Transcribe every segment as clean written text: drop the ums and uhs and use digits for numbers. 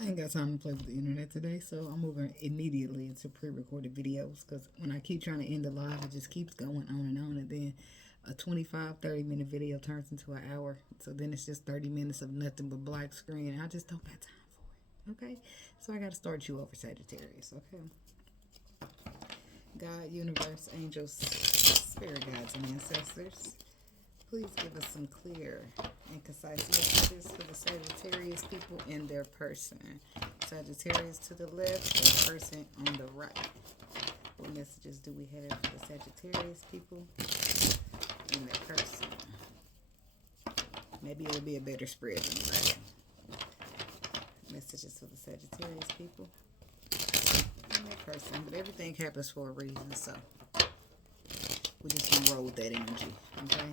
I ain't got time to play with the internet today, so I'm moving immediately into pre-recorded videos because when I keep trying to end the live, it just keeps going on, and then a 25-30 minute video turns into an hour. So then it's just 30 minutes of nothing but black screen, and I just don't got time for it. Okay? So I got to start you over, Sagittarius. Okay? God, universe, angels, spirit guides, and ancestors, please give us some clear and concise messages for the Sagittarius people and their person. Sagittarius to the left, their person on the right. What messages do we have for the Sagittarius people and their person? Maybe it'll be a better spread than that. Messages for the Sagittarius people and their person. But everything happens for a reason, so we're just going to roll with that energy, okay?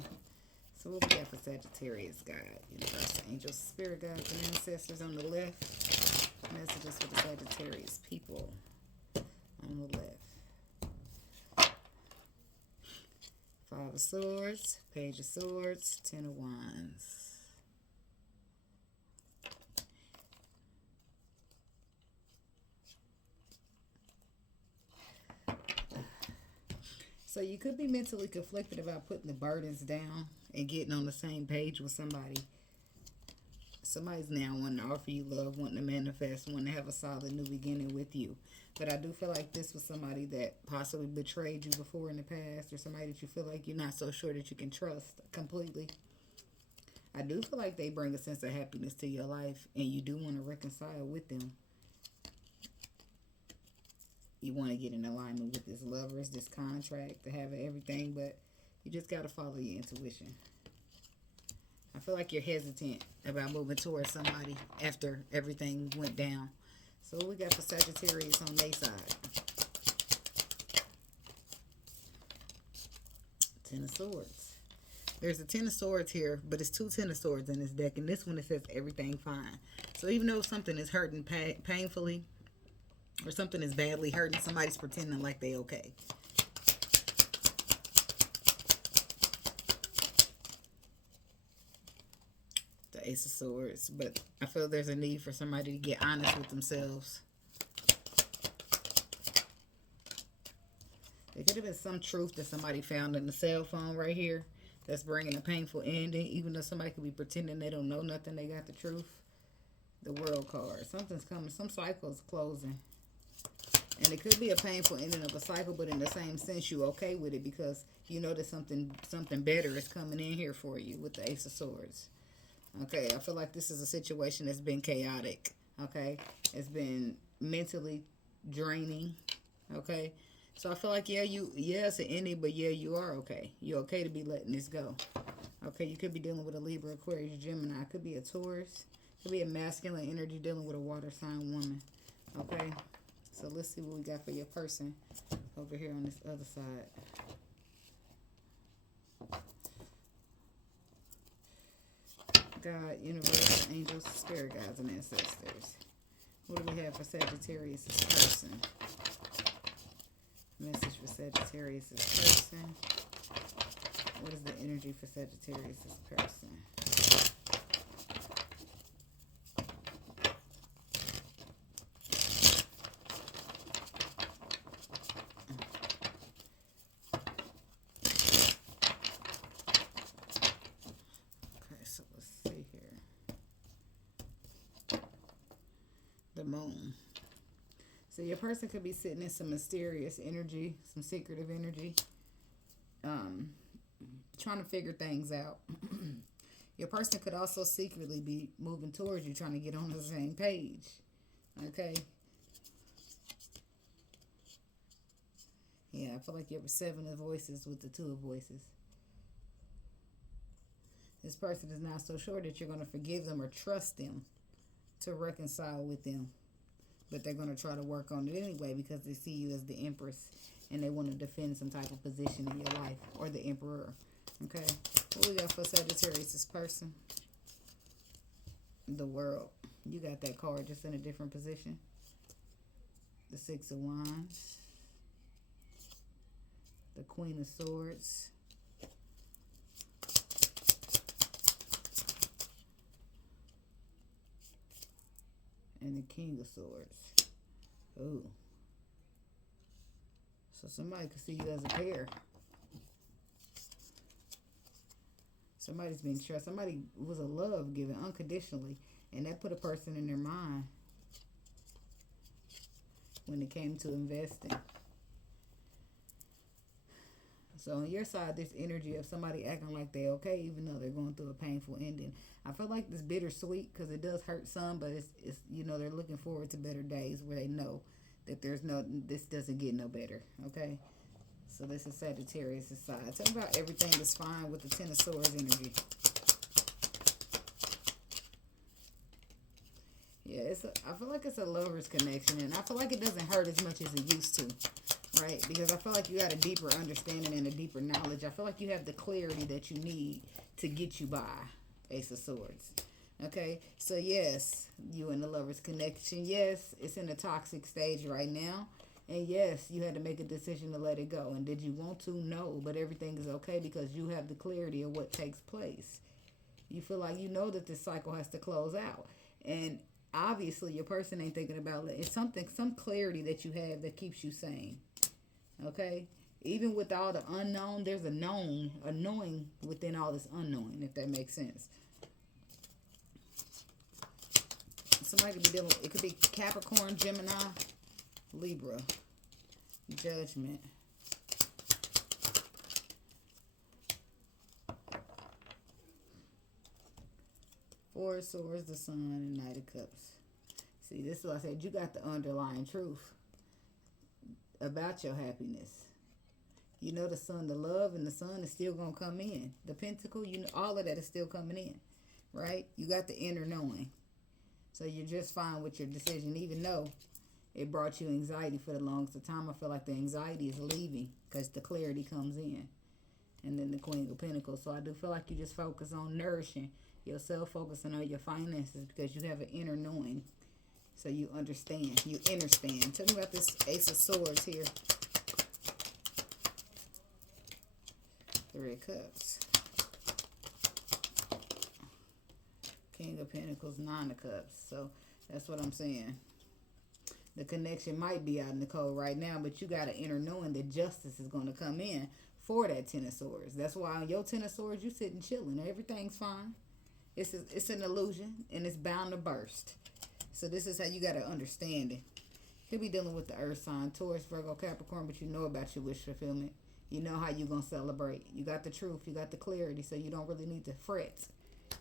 So what we got for Sagittarius, God, universe, angels, spirit guides, and ancestors on the left. Messages for the Sagittarius people on the left. Five of Swords, Page of Swords, Ten of Wands. So you could be mentally conflicted about putting the burdens down and getting on the same page with somebody. Somebody's now wanting to offer you love, wanting to manifest, wanting to have a solid new beginning with you. But I do feel like this was somebody that possibly betrayed you before in the past, or somebody that you feel like you're not so sure that you can trust completely. I do feel like they bring a sense of happiness to your life, and you do want to reconcile with them. You want to get in alignment with this lovers, this contract, to have everything, but you just got to follow your intuition. I feel like you're hesitant about moving towards somebody after everything went down. So what we got for Sagittarius on their side? Ten of Swords. There's a Ten of Swords here, but it's two Ten of Swords in this deck, and this one it says everything fine. So even though something is hurting painfully, or something is badly hurting, somebody's pretending like they okay. The Ace of Swords. But I feel there's a need for somebody to get honest with themselves. There could have been some truth that somebody found in the cell phone right here that's bringing a painful ending. Even though somebody could be pretending they don't know nothing, they got the truth. The World card. Something's coming. Some cycle is closing. And it could be a painful ending of a cycle, but in the same sense, you okay with it because you know that something better is coming in here for you with the Ace of Swords. Okay, I feel like this is a situation that's been chaotic. Okay, it's been mentally draining. Okay, so I feel like yeah, it's an ending, but yeah, you are okay. You're okay to be letting this go. Okay, you could be dealing with a Libra, Aquarius, Gemini. It could be a Taurus. It could be a masculine energy dealing with a water sign woman. Okay. So let's see what we got for your person over here on this other side. God, universe, angels, spirit guides, and ancestors. What do we have for Sagittarius' person? Message for Sagittarius' person. What is the energy for Sagittarius' person? Moon. So your person could be sitting in some mysterious energy, some secretive energy, trying to figure things out. Your person could also secretly be moving towards you, trying to get on the same page. Okay. Yeah, I feel like you have 7 of voices with the 2 of voices. This person is not so sure that you're going to forgive them or trust them to reconcile with them, but they're going to try to work on it anyway because they see you as the Empress and they want to defend some type of position in your life, or the Emperor. Okay, what we got for Sagittarius' person? The World. You got that card just in a different position. The Six of Wands, the Queen of Swords, and the King of Swords. Ooh. So somebody could see you as a pair. Somebody's been trusted. Somebody was a love given unconditionally, and that put a person in their mind when it came to investing. So on your side, this energy of somebody acting like they're okay, even though they're going through a painful ending. I feel like this bittersweet because it does hurt some, but it's you know, they're looking forward to better days where they know that this doesn't get no better. Okay. So this is Sagittarius' side. Talk about everything that's fine with the Ten of Swords energy. Yeah, I feel like it's a lover's connection, and I feel like it doesn't hurt as much as it used to, right? Because I feel like you got a deeper understanding and a deeper knowledge. I feel like you have the clarity that you need to get you by, Ace of Swords. Okay, so yes, you and the lover's connection. Yes, it's in a toxic stage right now. And yes, you had to make a decision to let it go. And did you want to? No. But everything is okay because you have the clarity of what takes place. You feel like you know that this cycle has to close out. And obviously your person ain't thinking about it. It's some clarity that you have that keeps you sane. Okay? Even with all the unknown, there's a knowing within all this unknowing, if that makes sense. Somebody could be dealing with, it could be Capricorn, Gemini, Libra, Judgment. Four of Swords, the Sun, and Knight of Cups. See, this is what I said. You got the underlying truth about your happiness. You know the Sun, the love, and the Sun is still going to come in. The Pentacle, you know, all of that is still coming in, right? You got the inner knowing. So you're just fine with your decision, even though it brought you anxiety for the longest time. I feel like the anxiety is leaving because the clarity comes in. And then the Queen of Pentacles. So I do feel like you just focus on nourishing yourself, focusing on your finances because you have an inner knowing. So you understand. You understand. Tell me about this Ace of Swords here. Three of Cups. King of Pentacles, Nine of Cups. So that's what I'm saying. The connection might be out in the cold right now, but you got an inner knowing that justice is going to come in for that Ten of Swords. That's why on your Ten of Swords, you sitting chilling. Everything's fine. It's an illusion, and it's bound to burst. So this is how you got to understand it. Could be dealing with the earth sign, Taurus, Virgo, Capricorn, but you know about your wish fulfillment. You know how you're going to celebrate. You got the truth. You got the clarity, so you don't really need to fret.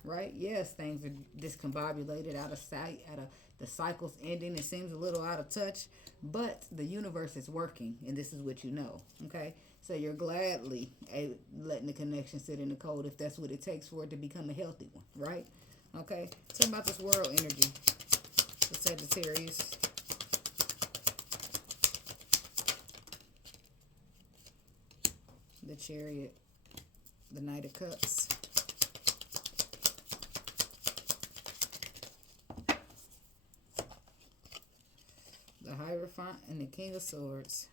Right? Yes, things are discombobulated, out of sight, the cycle's ending. It seems a little out of touch, but the universe is working, and this is what you know. Okay? So you're gladly letting the connection sit in the cold if that's what it takes for it to become a healthy one. Right? Okay? Talk about this world energy. The Sagittarius. The Chariot. The Knight of Cups. The Hierophant and the King of Swords.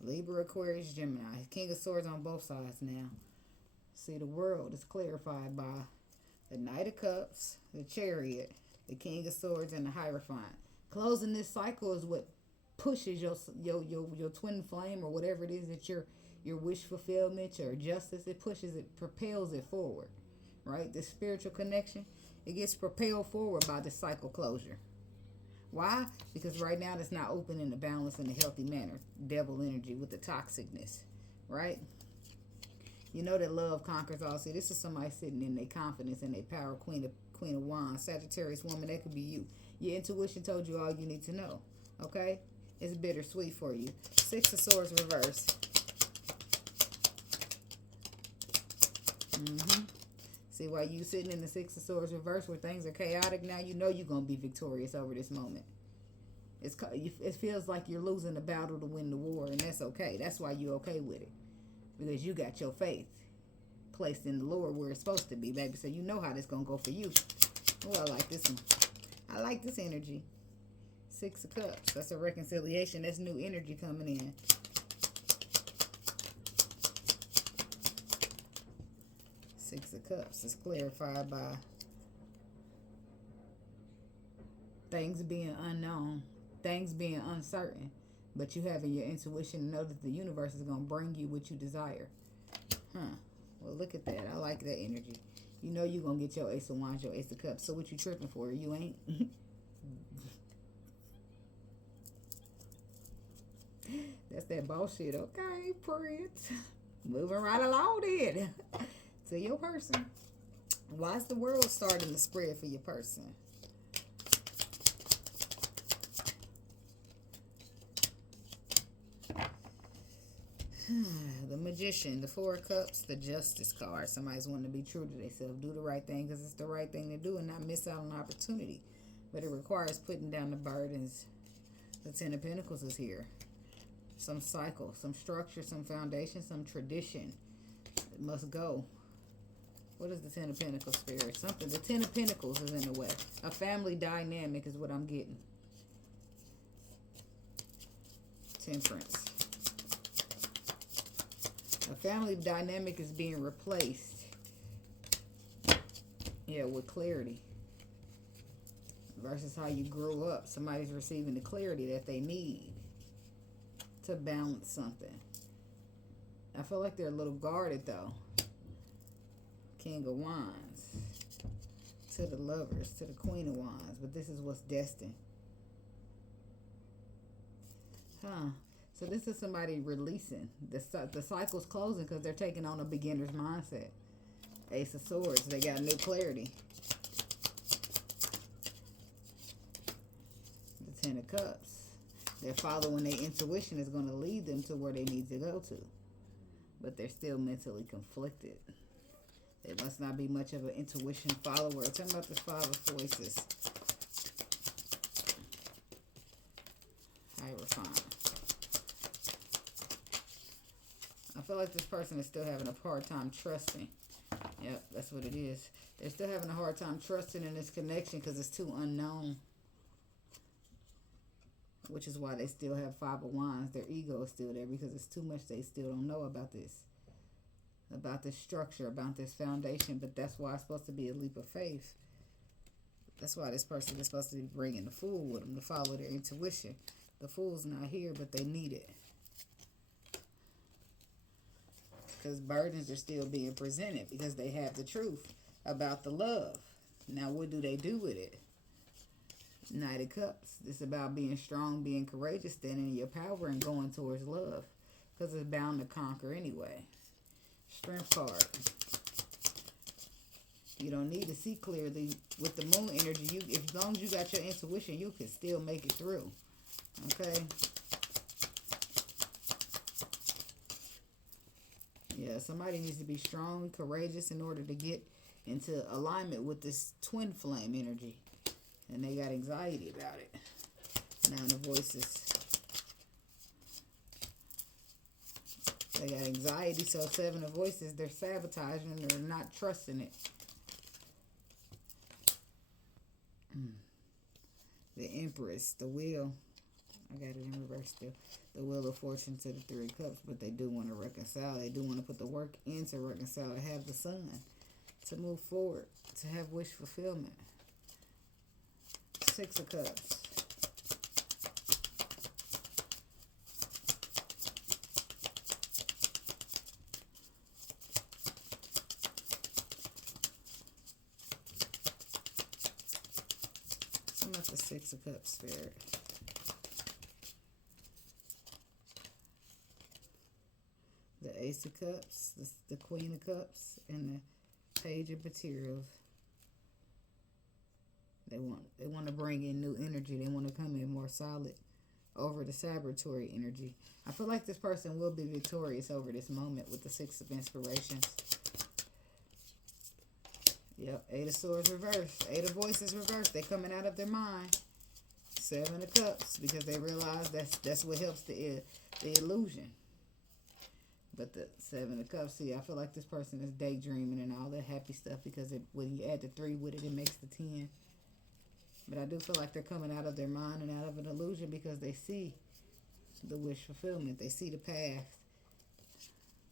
Libra, Aquarius, Gemini. King of Swords on both sides now. See, the world is clarified by the Knight of Cups, the Chariot, the King of Swords, and the Hierophant. Closing this cycle is what pushes your twin flame or whatever it is that your wish fulfillment, your justice, it pushes it, propels it forward. Right? This spiritual connection, it gets propelled forward by the cycle closure. Why? Because right now it's not open in a balanced and a healthy manner. Devil energy with the toxicness. Right? You know that love conquers all. See, this is somebody sitting in their confidence and their power. Queen of Wands. Sagittarius woman, that could be you. Your intuition told you all you need to know. Okay? It's bittersweet for you. Six of Swords reverse. See, while you sitting in the Six of Swords reverse where things are chaotic now, you know you're going to be victorious over this moment. It feels like you're losing the battle to win the war, and that's okay. That's why you're okay with it. Because you got your faith placed in the Lord where it's supposed to be, baby. So you know how this going to go for you. Oh, I like this one. I like this energy. Six of Cups. That's a reconciliation. That's new energy coming in. Six of Cups is clarified by Things being unknown, things being uncertain, but you having your intuition to know that the universe is going to bring you what you desire. Huh. Well, look at that. I like that energy. You know you're going to get your Ace of Wands, your Ace of Cups. So what you tripping for? You ain't. That's that bullshit. Okay, Prince. Moving right along then. To your person. Why is the world starting to spread for your person? The Magician, the Four of Cups, the Justice card. Somebody's wanting to be true to themselves. Do the right thing because it's the right thing to do and not miss out on opportunity. But it requires putting down the burdens. The Ten of Pentacles is here. Some cycle, some structure, some foundation, some tradition. It must go. What is the Ten of Pentacles, Spirit? Something. The Ten of Pentacles is in the way. A family dynamic is what I'm getting. Temperance. A family dynamic is being replaced. Yeah, with clarity. Versus how you grew up. Somebody's receiving the clarity that they need to balance something. I feel like they're a little guarded though. King of Wands. To the Lovers. To the Queen of Wands. But this is what's destined. Huh. So this is somebody releasing. The cycle's closing because they're taking on a beginner's mindset. Ace of Swords. They got new clarity. The Ten of Cups. They're following their intuition is going to lead them to where they need to go to. But they're still mentally conflicted. They must not be much of an intuition follower. Tell me about this Five of Voices. Hierophant. I feel like this person is still having a hard time trusting. Yep, that's what it is. They're still having a hard time trusting in this connection because it's too unknown. Which is why they still have Five of Wands. Their ego is still there because it's too much they still don't know about this. About this structure, about this foundation. But that's why it's supposed to be a leap of faith. That's why this person is supposed to be bringing the Fool with them to follow their intuition. The Fool's not here, but they need it. Because burdens are still being presented because they have the truth about the love. Now, what do they do with it? Knight of Cups. It's about being strong, being courageous, standing in your power and going towards love. Because it's bound to conquer anyway. Strength card. You don't need to see clearly. With the Moon energy, as long as you got your intuition, you can still make it through. Okay? Yeah, somebody needs to be strong, courageous in order to get into alignment with this twin flame energy. And they got anxiety about it. Nine of Voices. They got anxiety, so Seven of Voices, they're sabotaging, they're not trusting it. The Empress, the Wheel. I got it in reverse still. The Wheel of Fortune to the Three of Cups, but they do want to reconcile. They do want to put the work in to reconcile, to have the Sun, to move forward, to have wish fulfillment. Six of Cups. Some of the Six of Cups, Spirit. The Ace of Cups, the Queen of Cups, and the Page of Materials. They want to bring in new energy. They want to come in more solid over the Sagittarius energy. I feel like this person will be victorious over this moment with the Six of Inspirations. Yep, Eight of Swords reversed. Eight of Voices reversed. They're coming out of their mind. Seven of Cups, because they realize that's what helps the illusion. But the Seven of Cups, see, I feel like this person is daydreaming and all that happy stuff because when you add the 3 with it, it makes the 10. But I do feel like they're coming out of their mind and out of an illusion because they see the wish fulfillment. They see the path.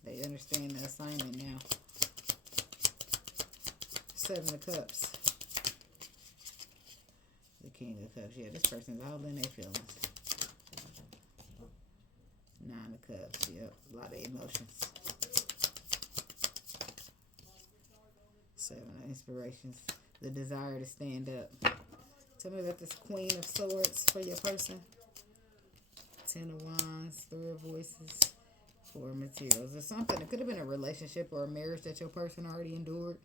They understand the assignment now. Seven of Cups. The King of Cups. Yeah, this person's all in their feelings. 9 of Cups. Yep, a lot of emotions. 7 of Inspirations. The desire to stand up. Tell me about this Queen of Swords for your person. 10 of Wands. 3 of Voices. 4 of Materials. Or something. It could have been a relationship or a marriage that your person already endured.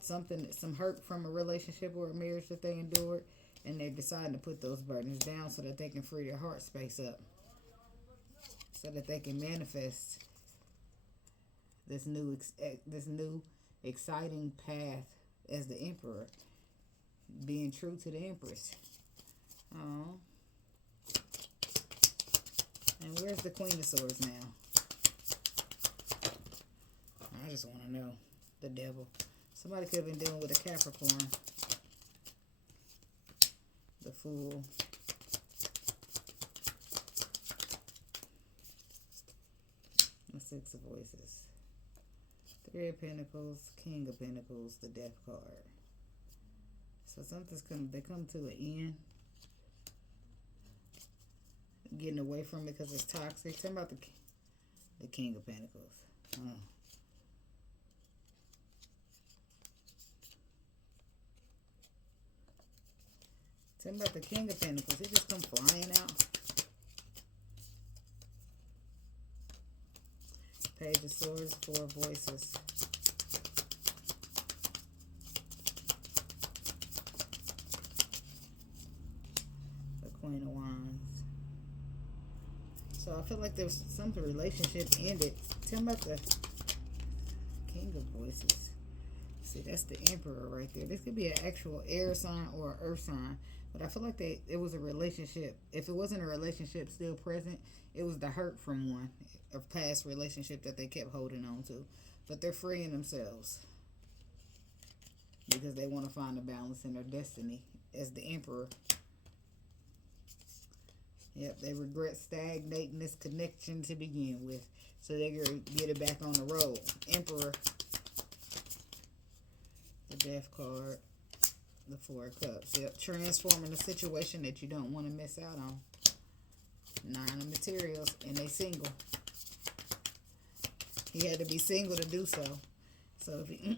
Something, some hurt from a relationship or a marriage that they endured. And they're deciding to put those burdens down so that they can free their heart space up. So that they can manifest this new exciting path as the Emperor, being true to the Empress. Oh, and where's the Queen of Swords now? I just want to know. The Devil. Somebody could have been dealing with a Capricorn. The Fool. The 6 of Voices. 3 of Pentacles, King of Pentacles, the Death card. So something's they come to an end. Getting away from it because it's toxic. Tell me about the King of Pentacles. Oh. Tell me about the King of Pentacles. He just come flying out. Page of Swords, 4 of Voices. The Queen of Wands. So I feel like there's some relationship ended. Tell me about the King of Voices. See, that's the Emperor right there. This could be an actual air sign or an earth sign. But I feel like it was a relationship. If it wasn't a relationship still present, it was the hurt from one. A past relationship that they kept holding on to. But they're freeing themselves. Because they want to find a balance in their destiny as the Emperor. Yep, they regret stagnating this connection to begin with. So they're going to get it back on the road. Emperor. The Death card. The 4 of Cups. Yep, transforming a situation that you don't want to miss out on. 9 of Materials. And they single. He had to be single to do so. So if he...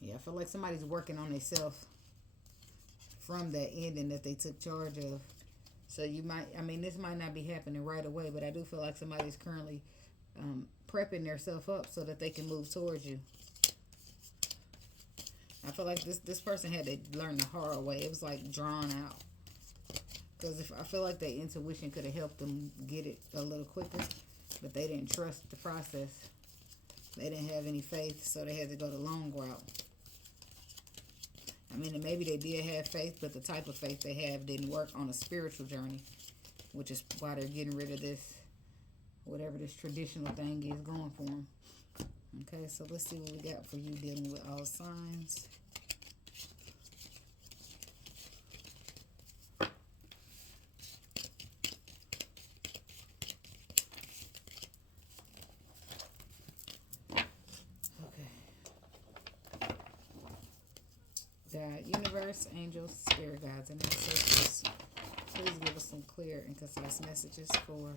yeah, I feel like somebody's working on themselves from that ending that they took charge of. So you might, I mean, this might not be happening right away, but I do feel like somebody's currently prepping themselves up so that they can move towards you. I feel like this person had to learn the hard way. It was like drawn out. Because I feel like their intuition could have helped them get it a little quicker, but they didn't trust the process. They didn't have any faith, so they had to go the long route. I mean, and maybe they did have faith, but the type of faith they have didn't work on a spiritual journey, which is why they're getting rid of this, whatever this traditional thing is going for them. Okay, so let's see what we got for you dealing with all signs. God, universe, angels, spirit guides, and ancestors, please give us some clear and concise messages for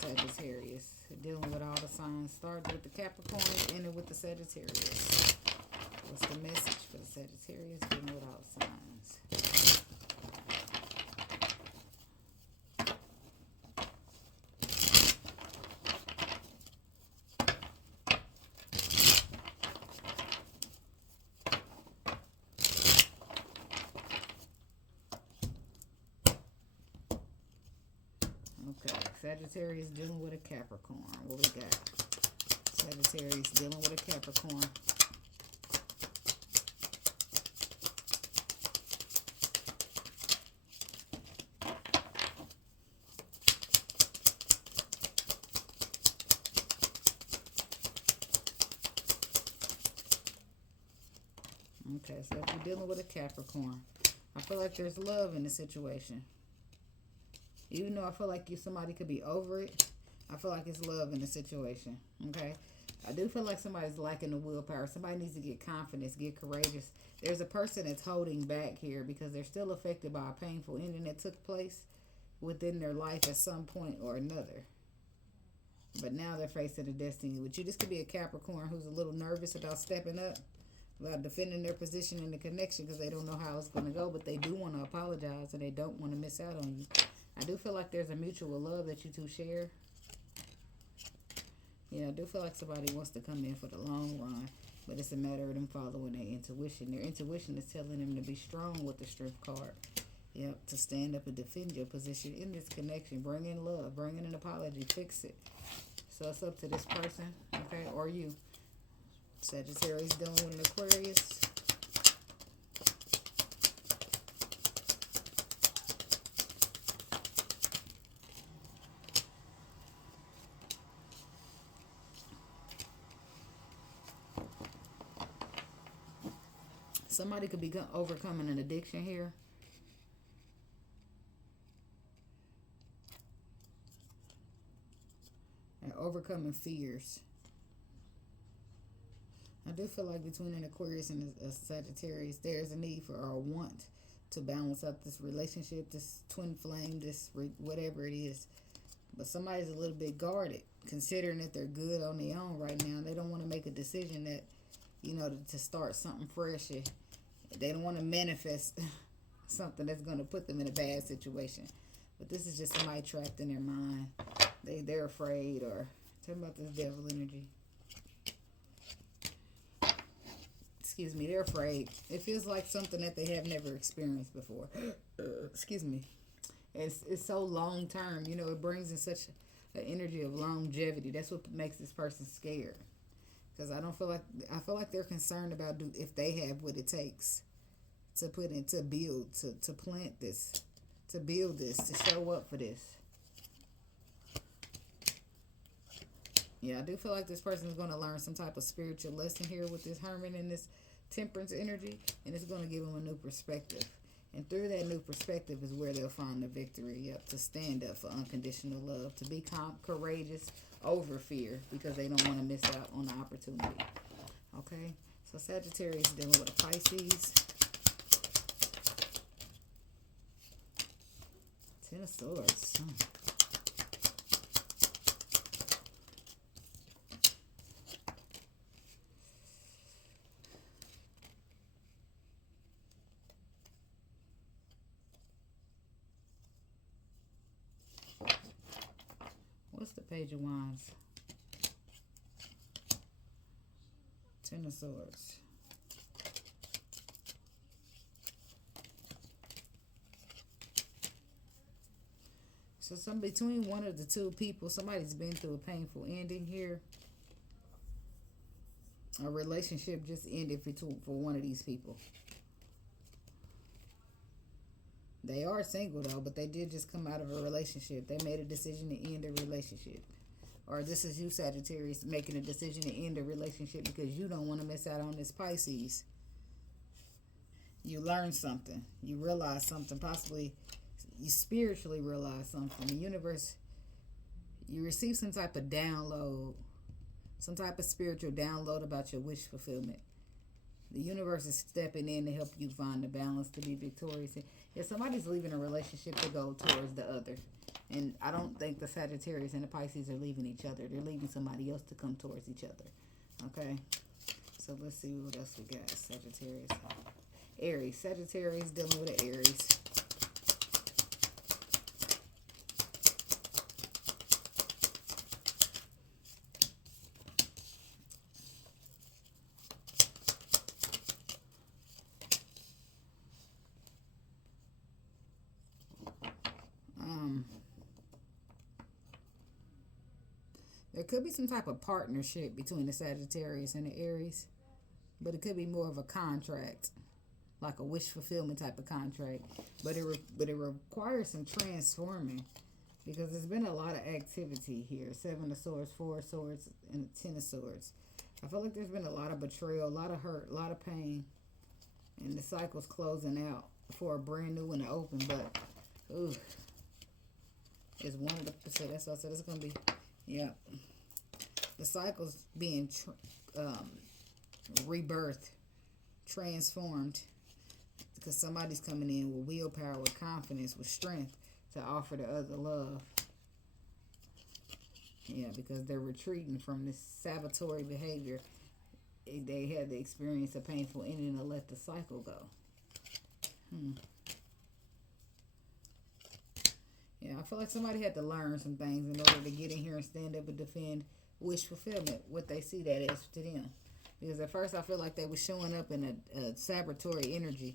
Sagittarius. Dealing with all the signs. Start with the Capricorn, ending with the Sagittarius. What's the message for the Sagittarius? Dealing with all the signs. Okay, Sagittarius dealing with a Capricorn. What we got? Sagittarius dealing with a Capricorn. Okay, so if you're dealing with a Capricorn, I feel like there's love in the situation. Even though I feel like somebody could be over it, I feel like it's love in the situation. Okay? I do feel like somebody's lacking the willpower. Somebody needs to get confidence, get courageous. There's a person that's holding back here because they're still affected by a painful ending that took place within their life at some point or another. But now they're facing a destiny with you. This could be a Capricorn who's a little nervous about stepping up, about defending their position in the connection because they don't know how it's going to go, but they do want to apologize and they don't want to miss out on you. I do feel like there's a mutual love that you two share. Yeah, I do feel like somebody wants to come in for the long run, but it's a matter of them following their intuition. Their intuition is telling them to be strong with the strength card. Yep, to stand up and defend your position in this connection. Bring in love, bring in an apology, fix it. So it's up to this person, okay, or you. Sagittarius dealing with an Aquarius. Somebody could be overcoming an addiction here. And overcoming fears. I do feel like between an Aquarius and a Sagittarius, there's a need for or a want to balance out this relationship, this twin flame, this whatever it is. But somebody's a little bit guarded, considering that they're good on their own right now. They don't want to make a decision that, you know, to start something fresh. They don't want to manifest something that's going to put them in a bad situation. But this is just somebody trapped in their mind. They're afraid, or tell me about this devil energy. Excuse me, they're afraid. It feels like something that they have never experienced before. Excuse me. It's so long term, you know, it brings in such an energy of longevity. That's what makes this person scared. Because I feel like they're concerned about if they have what it takes to put in, to build, to plant this, to build this, to show up for this. Yeah, I do feel like this person is going to learn some type of spiritual lesson here with this Hermit and this Temperance energy, and it's going to give them a new perspective. And through that new perspective is where they'll find the victory. Yep, to stand up for unconditional love, to be courageous over fear because they don't want to miss out on the opportunity. Okay, so Sagittarius dealing with a Pisces. Ten of Swords. What's the Page of Wands? Ten of Swords. So between one of the two people, somebody's been through a painful ending here. A relationship just ended for one of these people. They are single though, but they did just come out of a relationship. They made a decision to end a relationship. Or this is you, Sagittarius, making a decision to end a relationship because you don't want to miss out on this Pisces. You learn something. You realize something. Possibly you spiritually realize something. The universe, you receive some type of download. Some type of spiritual download about your wish fulfillment. The universe is stepping in to help you find the balance to be victorious. If somebody's leaving a relationship to go towards the other. And I don't think the Sagittarius and the Pisces are leaving each other. They're leaving somebody else to come towards each other. Okay? So let's see what else we got. Sagittarius. Aries. Sagittarius dealing with an Aries. There could be some type of partnership between the Sagittarius and the Aries, but it could be more of a contract, like a wish fulfillment type of contract. But it requires some transforming because there's been a lot of activity here. 7 of Swords, 4 of Swords, and 10 of Swords. I feel like there's been a lot of betrayal, a lot of hurt, a lot of pain, and the cycle's closing out for a brand new one to open. But ooh, it's one of the. So that's why I said it's gonna be. Yeah. The cycle's being rebirthed, transformed, because somebody's coming in with willpower, with confidence, with strength to offer the other love. Yeah, because they're retreating from this sabotory behavior. They had to experience a painful ending to let the cycle go. Yeah, I feel like somebody had to learn some things in order to get in here and stand up and defend wish fulfillment, what they see that is to them. Because at first I feel like they were showing up in a sabotory energy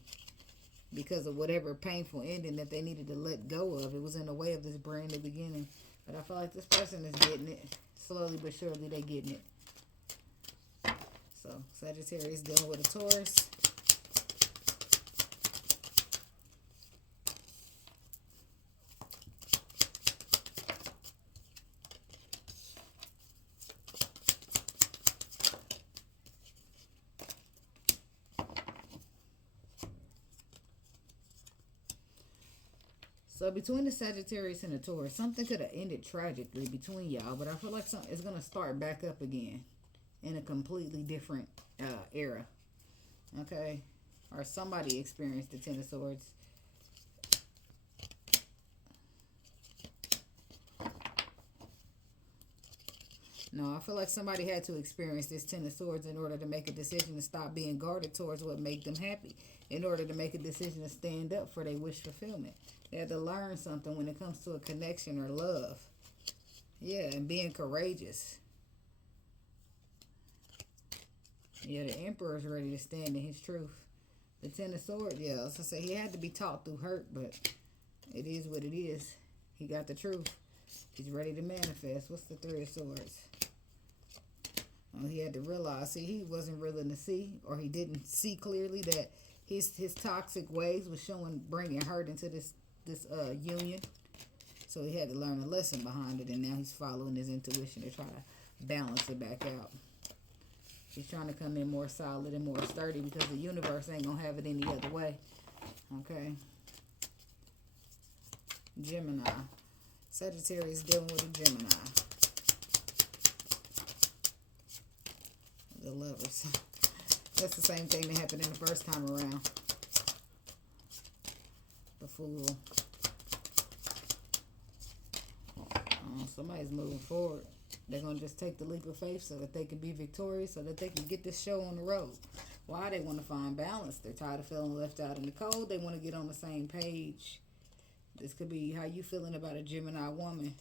because of whatever painful ending that they needed to let go of. It was in the way of this brand new beginning. But I feel like this person is getting it. Slowly but surely they getting it. So Sagittarius dealing with a Taurus. So between the Sagittarius and the Taurus, something could have ended tragically between y'all, but I feel like it's going to start back up again in a completely different era. Okay? Or somebody experienced the Ten of Swords. No, I feel like somebody had to experience this Ten of Swords in order to make a decision to stop being guarded towards what made them happy. In order to make a decision to stand up for their wish fulfillment. They had to learn something when it comes to a connection or love. Yeah, and being courageous. Yeah, the Emperor's ready to stand in his truth. The Ten of Swords, yeah, as I say, he had to be taught through hurt, but it is what it is. He got the truth. He's ready to manifest. What's the Three of Swords? Oh, he had to realize, see, he wasn't willing to see, or he didn't see clearly that his toxic ways was bringing hurt into this union. So he had to learn a lesson behind it, and now he's following his intuition to try to balance it back out. He's trying to come in more solid and more sturdy because the universe ain't gonna have it any other way. Okay. Gemini. Sagittarius dealing with a Gemini. The Lovers. That's the same thing that happened in the first time around. The Fool. Somebody's moving forward. They're going to just take the leap of faith so that they can be victorious, so that they can get this show on the road. Why? They want to find balance. They're tired of feeling left out in the cold. They want to get on the same page. This could be how you feeling about a Gemini woman.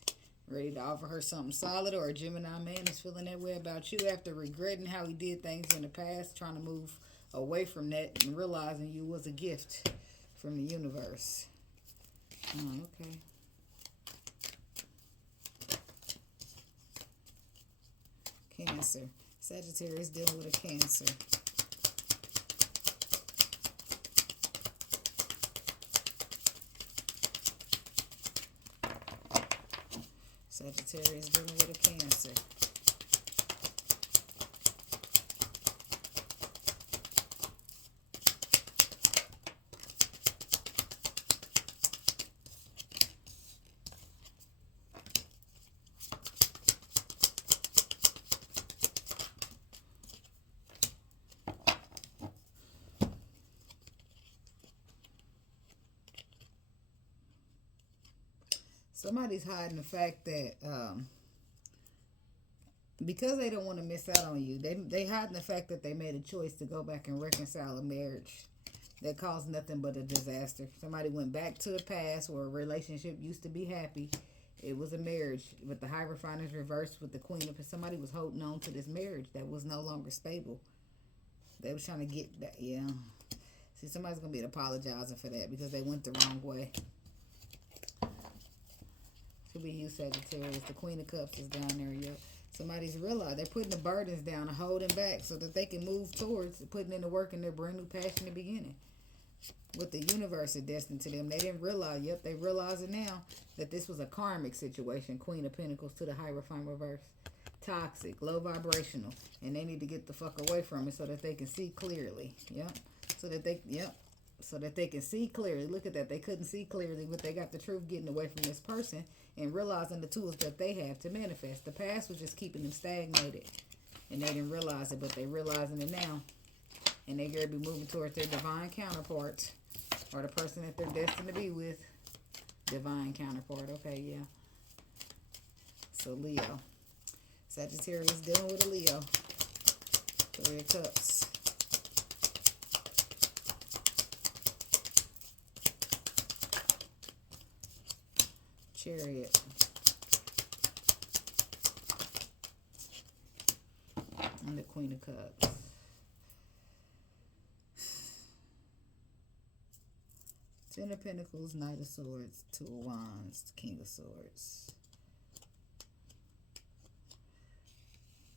Ready to offer her something solid, or a Gemini man is feeling that way about you after regretting how he did things in the past, trying to move away from that and realizing you was a gift from the universe. Oh, okay. Cancer. Sagittarius dealing with a Cancer. Sagittarius dealing with a Cancer. Somebody's hiding the fact that because they don't want to miss out on you, they hiding the fact that they made a choice to go back and reconcile a marriage that caused nothing but a disaster. Somebody went back to the past where a relationship used to be happy. It was a marriage, but the Hierophant is reversed with the Queen of. Somebody was holding on to this marriage that was no longer stable. They was trying to get back. Yeah. See, somebody's gonna be apologizing for that because they went the wrong way. Could be you, Sagittarius. The Queen of Cups is down there. Yeah. Somebody's realized they're putting the burdens down and holding back so that they can move towards putting in the work in their brand new passionate beginning. What the universe is destined to them. They didn't realize. Yep, they realize it now that this was a karmic situation. Queen of Pentacles to the Hierophant reverse. Toxic, low vibrational, and they need to get the fuck away from it so that they can see clearly. Yep. So that they. Yep. so that they can see clearly. Look at that. They couldn't see clearly, but they got the truth getting away from this person and realizing the tools that they have to manifest. The past was just keeping them stagnated, and they didn't realize it, but they're realizing it now. And they're going to be moving towards their divine counterpart, or the person that they're destined to be with. Divine counterpart. Okay, yeah. So, Leo. Sagittarius dealing with a Leo. Three of Cups. Chariot. And the Queen of Cups. Ten of Pentacles, Knight of Swords, Two of Wands, King of Swords.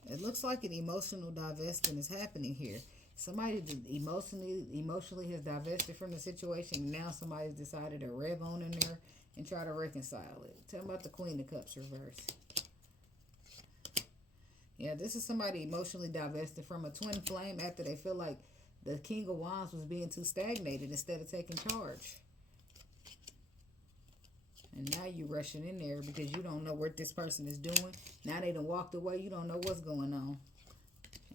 It looks like an emotional divesting is happening here. Somebody emotionally has divested from the situation. Now somebody's decided to rev on in there and try to reconcile it. Tell me about the Queen of Cups reverse. Yeah, this is somebody emotionally divested from a twin flame after they feel like the King of Wands was being too stagnated instead of taking charge. And now you rushing in there because you don't know what this person is doing. Now they done walked away. You don't know what's going on.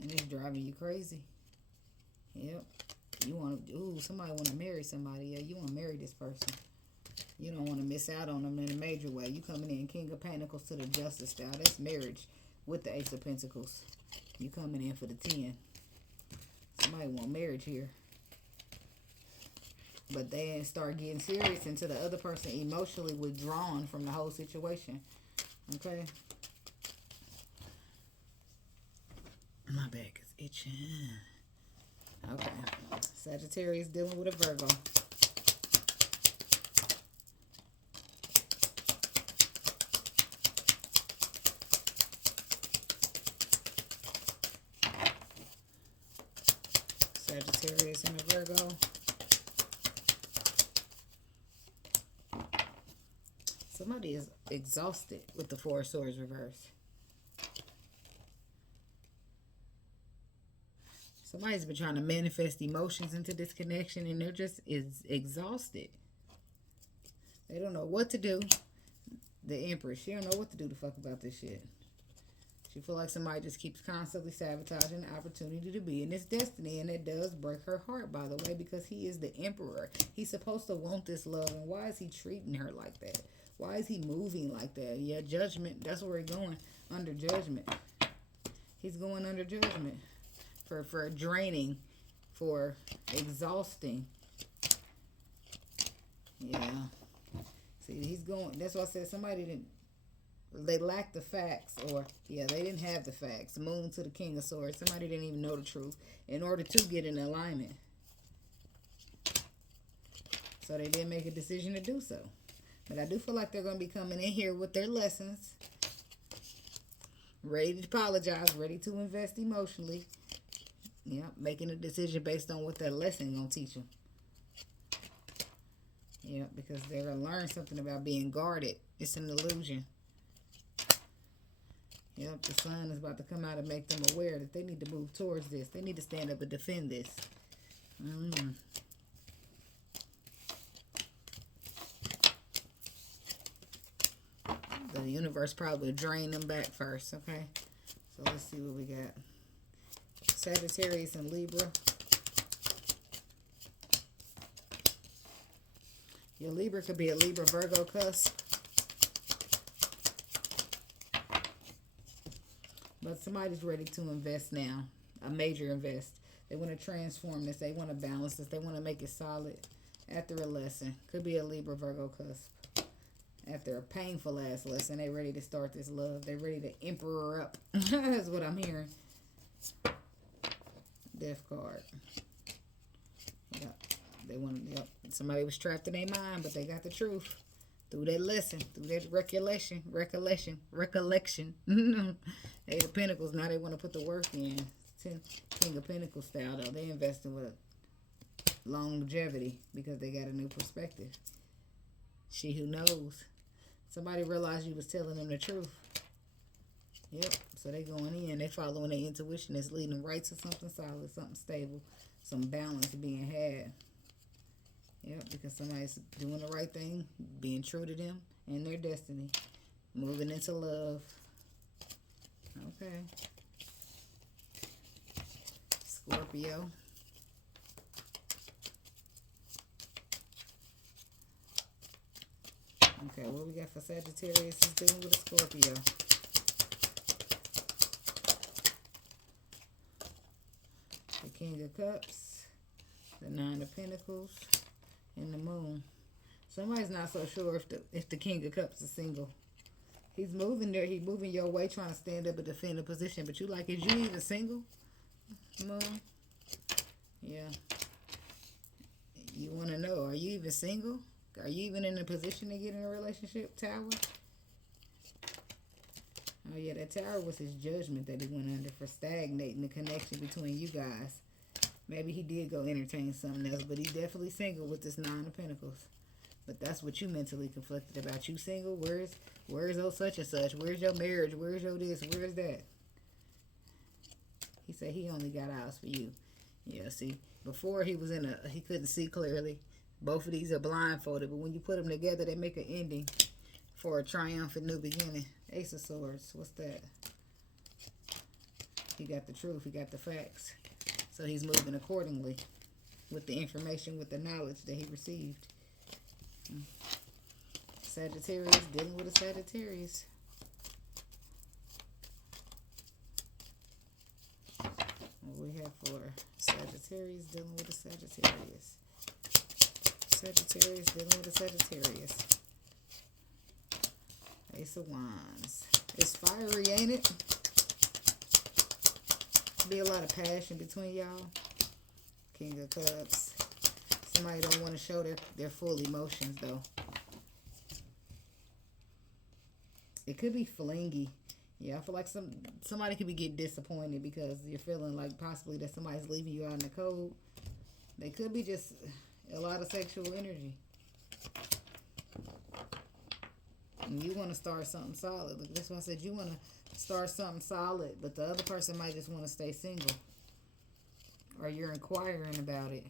And it's driving you crazy. Yep. You want to, ooh, somebody want to marry somebody. Yeah, you want to marry this person. You don't want to miss out on them in a major way. You coming in King of Pentacles to the Justice style. That's marriage with the Ace of Pentacles. You coming in for the 10. Somebody want marriage here. But they start getting serious until the other person emotionally withdrawn from the whole situation. Okay? My back is itching. Okay. Sagittarius dealing with a Virgo. Sagittarius and a Virgo. Somebody is exhausted with the Four of Swords reverse. Somebody's been trying to manifest emotions into this connection and they're just exhausted. They don't know what to do. The Empress, she don't know what to do to fuck about this shit. She feel like somebody just keeps constantly sabotaging the opportunity to be in this destiny. And it does break her heart, by the way, because he is the Emperor. He's supposed to want this love. And why is he treating her like that? Why is he moving like that? Yeah, judgment. That's where he's going. Under judgment. He's going under judgment. For draining. For exhausting. Yeah. See, he's going. That's why I said somebody didn't. They lack the facts. Or, yeah, they didn't have the facts. Moon to the King of Swords. Somebody didn't even know the truth. In order to get in alignment. So they didn't make a decision to do so. But I do feel like they're going to be coming in here with their lessons. Ready to apologize. Ready to invest emotionally. Yeah, making a decision based on what that lesson going to teach them. Yeah, because they're going to learn something about being guarded. It's an illusion. Yep, the sun is about to come out and make them aware that they need to move towards this. They need to stand up and defend this. The universe probably drain them back first, okay? So let's see what we got. Sagittarius and Libra. Your Libra could be a Libra Virgo cusp. But somebody's ready to invest now. A major invest. They want to transform this. They want to balance this. They want to make it solid after a lesson. Could be a Libra Virgo cusp. After a painful ass lesson, they ready to start this love. They ready to emperor up. That's what I'm hearing. Death card. Yep. They want. Yep. Somebody was trapped in their mind, but they got the truth through that lesson, through that recollection. Eight of Pentacles. Now they want to put the work in. King of Pentacles style though. They investing with longevity because they got a new perspective. She who knows. Somebody realized you was telling them the truth. Yep. So they going in. They following their intuition. It's leading them right to something solid, something stable, some balance being had. Yep, because somebody's doing the right thing, being true to them and their destiny. Moving into love. Okay. Scorpio. Okay, what we got for Sagittarius is dealing with a Scorpio. The King of Cups, the Nine of Pentacles, and the Moon. Somebody's not so sure if the King of Cups is single. He's moving there. He's moving your way, trying to stand up and defend a position. But you like, is you even single? Moon? Yeah. You want to know, are you even single? Are you even in a position to get in a relationship, Tower? Oh, yeah, that Tower was his judgment that he went under for stagnating the connection between you guys. Maybe he did go entertain something else, but he's definitely single with this Nine of Pentacles. But that's what you mentally conflicted about. You single? Where's oh such and such? Where's your marriage? Where's your this? Where's that? He said he only got eyes for you. Yeah, see, before he couldn't see clearly. Both of these are blindfolded, but when you put them together, they make an ending for a triumphant new beginning. Ace of Swords, what's that? He got the truth, he got the facts. So he's moving accordingly with the information, with the knowledge that he received. Sagittarius, dealing with a Sagittarius. What we have for Sagittarius, dealing with a Sagittarius. Sagittarius, dealing with a Sagittarius. Ace of Wands. It's fiery, ain't it? Be a lot of passion between y'all. King of Cups. Somebody don't want to show their full emotions, though. It could be flingy. Yeah, I feel like somebody could be getting disappointed because you're feeling like possibly that somebody's leaving you out in the cold. They could be just a lot of sexual energy. And you want to start something solid. Look, this one said you want to start something solid, but the other person might just want to stay single. Or you're inquiring about it.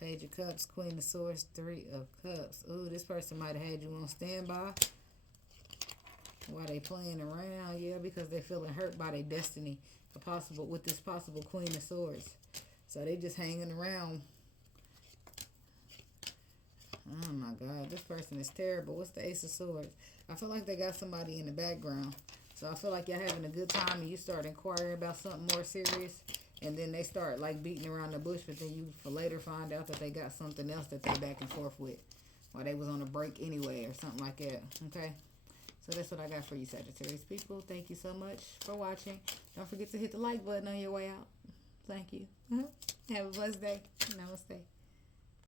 Page of Cups, Queen of Swords, Three of Cups. Ooh, this person might have had you on standby while they playing around. Yeah, because they're feeling hurt by their destiny. With this possible Queen of Swords. So they just hanging around. Oh my God, this person is terrible. What's the Ace of Swords? I feel like they got somebody in the background. So I feel like you're having a good time and you start inquiring about something more serious. And then they start like beating around the bush, but then you later find out that they got something else that they back and forth with. While they was on a break anyway or something like that. Okay? So that's what I got for you, Sagittarius people. Thank you so much for watching. Don't forget to hit the like button on your way out. Thank you. Have a blessed day. Namaste.